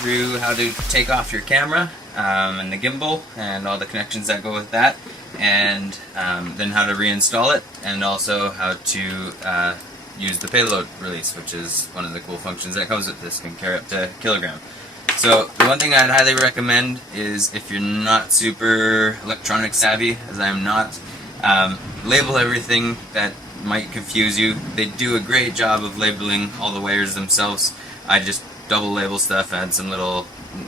Through how to take off your camera and the gimbal and all the connections that go with that, and then how to reinstall it, and also how to use the payload release, which is one of the cool functions that comes with this. Can carry up to a kilogram. So the one thing I'd highly recommend is, if you're not super electronic savvy, as I am not, label everything that might confuse you. They do a great job of labeling all the wires themselves. I just double label stuff, add some little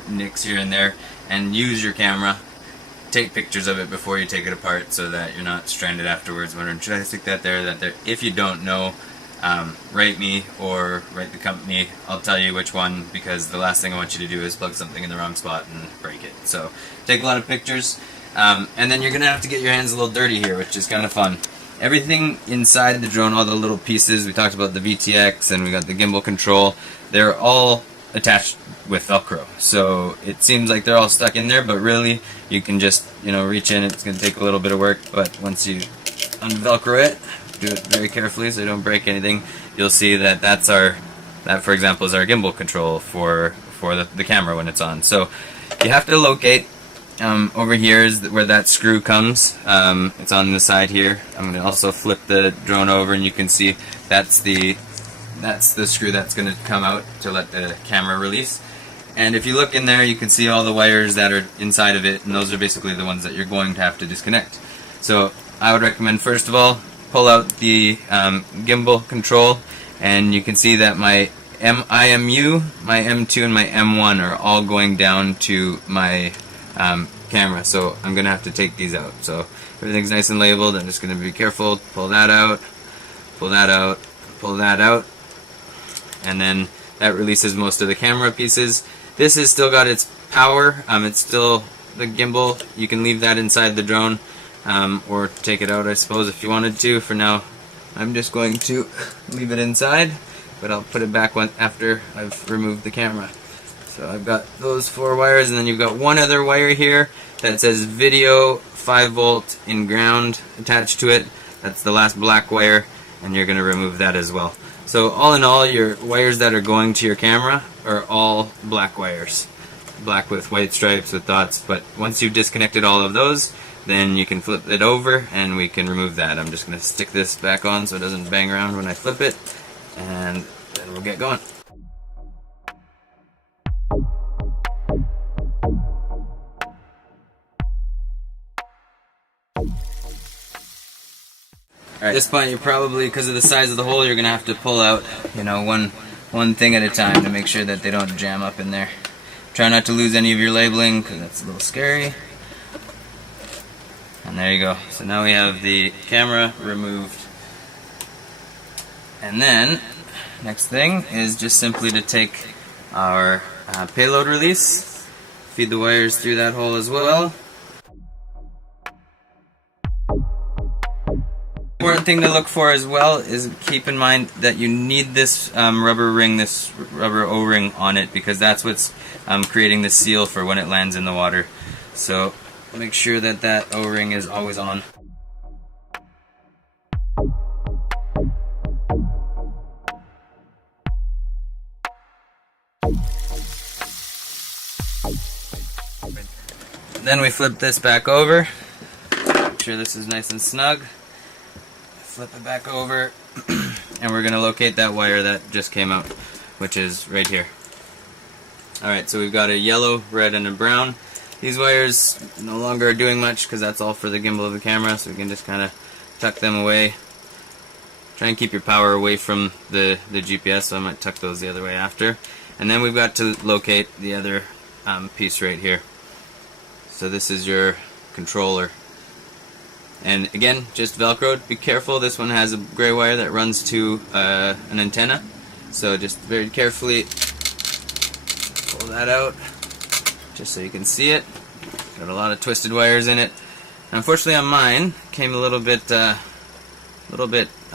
nicks here and there, and use your camera. Take pictures of it before you take it apart, so that you're not stranded afterwards wondering, should I stick that there, that there? If you don't know, write me or write the company. I'll tell you which one, because the last thing I want you to do is plug something in the wrong spot and break it. So take a lot of pictures, and then you're gonna have to get your hands a little dirty here, which is kind of fun. Everything inside the drone, all the little pieces, we talked about the VTX and we got the gimbal control, they're all attached with Velcro. So it seems like they're all stuck in there, but really you can just, reach in. It's going to take a little bit of work, but once you unvelcro it, do it very carefully so you don't break anything, you'll see that that for example is our gimbal control for the camera when it's on. So you have to locate. Over here is where that screw comes. It's on the side here. I'm going to also flip the drone over, and you can see that's the screw that's going to come out to let the camera release. And if you look in there, you can see all the wires that are inside of it, and those are basically the ones that you're going to have to disconnect. So I would recommend, first of all, pull out the gimbal control, and you can see that my IMU, my M2, and my M1 are all going down to my camera, so I'm gonna have to take these out. So everything's nice and labeled. I'm just gonna be careful. Pull that out, pull that out, pull that out, and then that releases most of the camera pieces. This has still got its power. It's still the gimbal. You can leave that inside the drone, or take it out, I suppose, if you wanted to. For now, I'm just going to leave it inside, but I'll put it back after I've removed the camera. So I've got those 4 wires, and then you've got one other wire here that says video 5 volt in ground attached to it. That's the last black wire, and you're going to remove that as well. So all in all, your wires that are going to your camera are all black wires. Black with white stripes with dots, but once you've disconnected all of those, then you can flip it over and we can remove that. I'm just going to stick this back on so it doesn't bang around when I flip it, and then we'll get going. At this point, you're probably, because of the size of the hole, you're going to have to pull out, one thing at a time to make sure that they don't jam up in there. Try not to lose any of your labeling, because that's a little scary. And there you go. So now we have the camera removed. And then, next thing is just simply to take our payload release, feed the wires through that hole as well. Important thing to look for as well is keep in mind that you need this rubber ring, this rubber O-ring on it, because that's what's creating the seal for when it lands in the water. So make sure that that O-ring is always on. Then we flip this back over. Make sure this is nice and snug. Flip it back over, and we're going to locate that wire that just came out, which is right here. Alright, so we've got a yellow, red, and a brown. These wires no longer are doing much because that's all for the gimbal of the camera, so we can just kind of tuck them away. Try and keep your power away from the GPS, so I might tuck those the other way after. And then we've got to locate the other piece right here. So this is your controller. And again, just Velcroed. Be careful, this one has a gray wire that runs to an antenna. So just very carefully pull that out, just so you can see it. Got a lot of twisted wires in it. Unfortunately on mine, came a little bit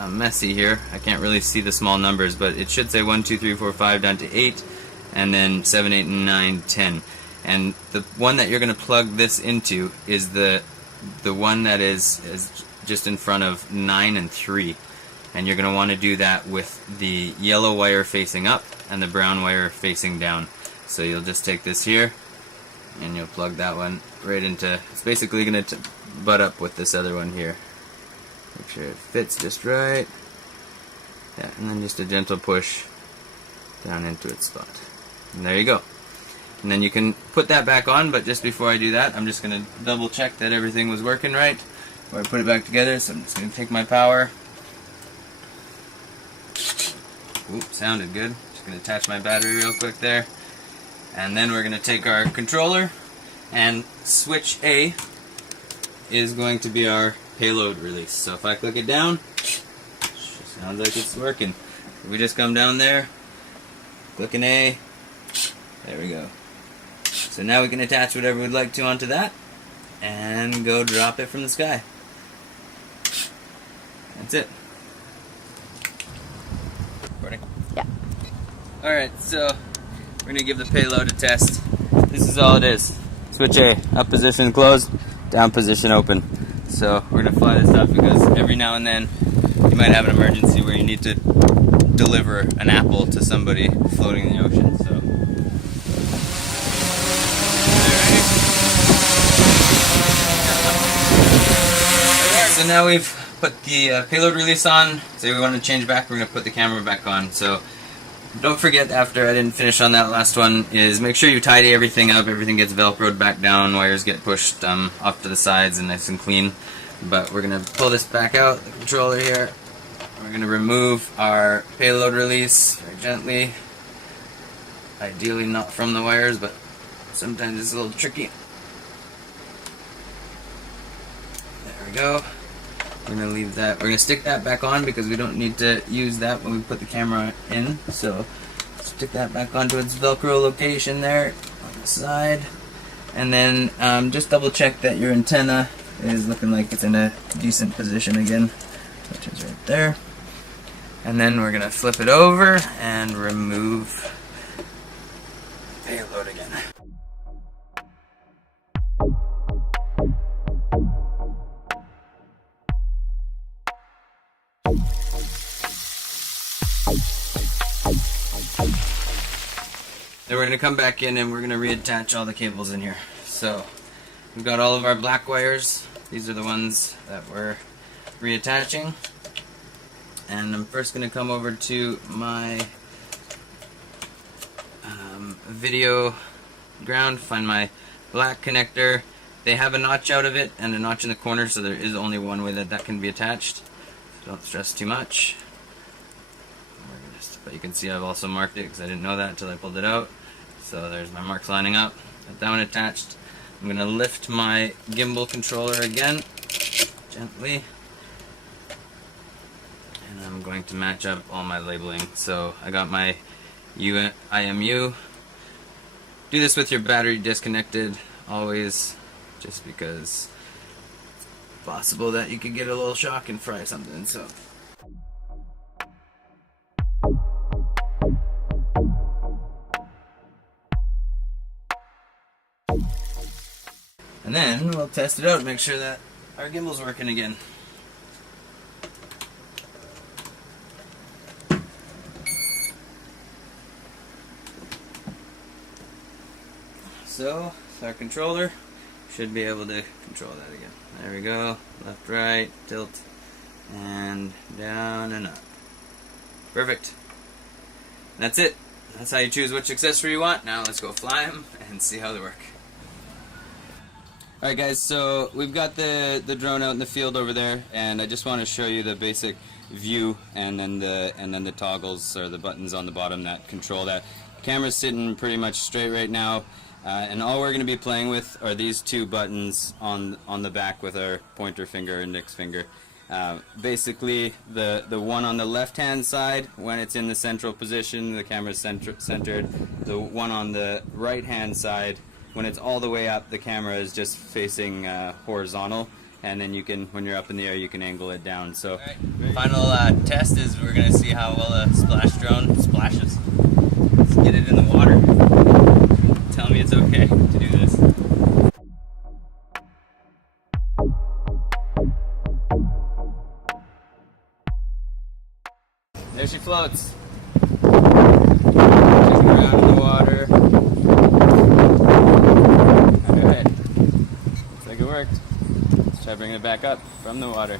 messy here. I can't really see the small numbers, but it should say 1, 2, 3, 4, 5 down to 8, and then 7, 8, and 9, 10. And the one that you're going to plug this into is the the one that is just in front of 9 and 3. And you're going to want to do that with the yellow wire facing up and the brown wire facing down. So you'll just take this here and you'll plug that one right into, it's basically going to butt up with this other one here. Make sure it fits just right. Yeah, and then just a gentle push down into its spot. And there you go. And then you can put that back on, but just before I do that, I'm just going to double check that everything was working right before I put it back together. So I'm just going to take my power. Oop, sounded good. Just going to attach my battery real quick there. And then we're going to take our controller, and switch A is going to be our payload release. So if I click it down, sounds like it's working. If we just come down there, click an A, there we go. So now we can attach whatever we'd like to onto that and go drop it from the sky. That's it. Recording? Yeah. Alright, so we're going to give the payload a test. This is all it is. Switch A, up position closed, down position open. So we're going to fly this stuff because every now and then you might have an emergency where you need to deliver an apple to somebody floating in the ocean. So now we've put the payload release on. So we want to change back, we're going to put the camera back on. So don't forget, after I didn't finish on that last one, is make sure you tidy everything up, everything gets velcroed back down, wires get pushed off to the sides and nice and clean. But we're going to pull this back out, the controller here. We're going to remove our payload release very gently. Ideally not from the wires, but sometimes it's a little tricky. There we go. We're going to leave that. We're going to stick that back on because we don't need to use that when we put the camera in. So stick that back onto its Velcro location there on the side. And then just double check that your antenna is looking like it's in a decent position again, which is right there. And then we're going to flip it over and remove payload again. Then we're going to come back in and we're going to reattach all the cables in here. So we've got all of our black wires. These are the ones that we're reattaching. And I'm first going to come over to my video ground, find my black connector. They have a notch out of it and a notch in the corner, so there is only one way that can be attached. So don't stress too much. But you can see I've also marked it because I didn't know that until I pulled it out. So there's my marks lining up. Got that one attached. I'm going to lift my gimbal controller again, gently. And I'm going to match up all my labeling. So I got my IMU. Do this with your battery disconnected, always, just because it's possible that you could get a little shock and fry something. So. And then we'll test it out, make sure that our gimbal's working again. So, with our controller, should be able to control that again. There we go, left, right, tilt, and down and up. Perfect. That's it. That's how you choose which accessory you want. Now let's go fly them and see how they work. Alright guys, so we've got the drone out in the field over there, and I just want to show you the basic view and then the toggles or the buttons on the bottom that control that. Camera's sitting pretty much straight right now, and all we're going to be playing with are these two buttons on the back with our pointer finger, index finger. Basically, the one on the left hand side, when it's in the central position, the camera's centered. The one on the right hand side, when it's all the way up, the camera is just facing horizontal, and then you can, when you're up in the air, you can angle it down. So, final test is we're going to see how well a splash drone splashes. Let's get it in the water. Tell me it's okay to do this. There she floats. Chasing around in the water. Alright. Looks like it worked. Let's try bringing it back up from the water.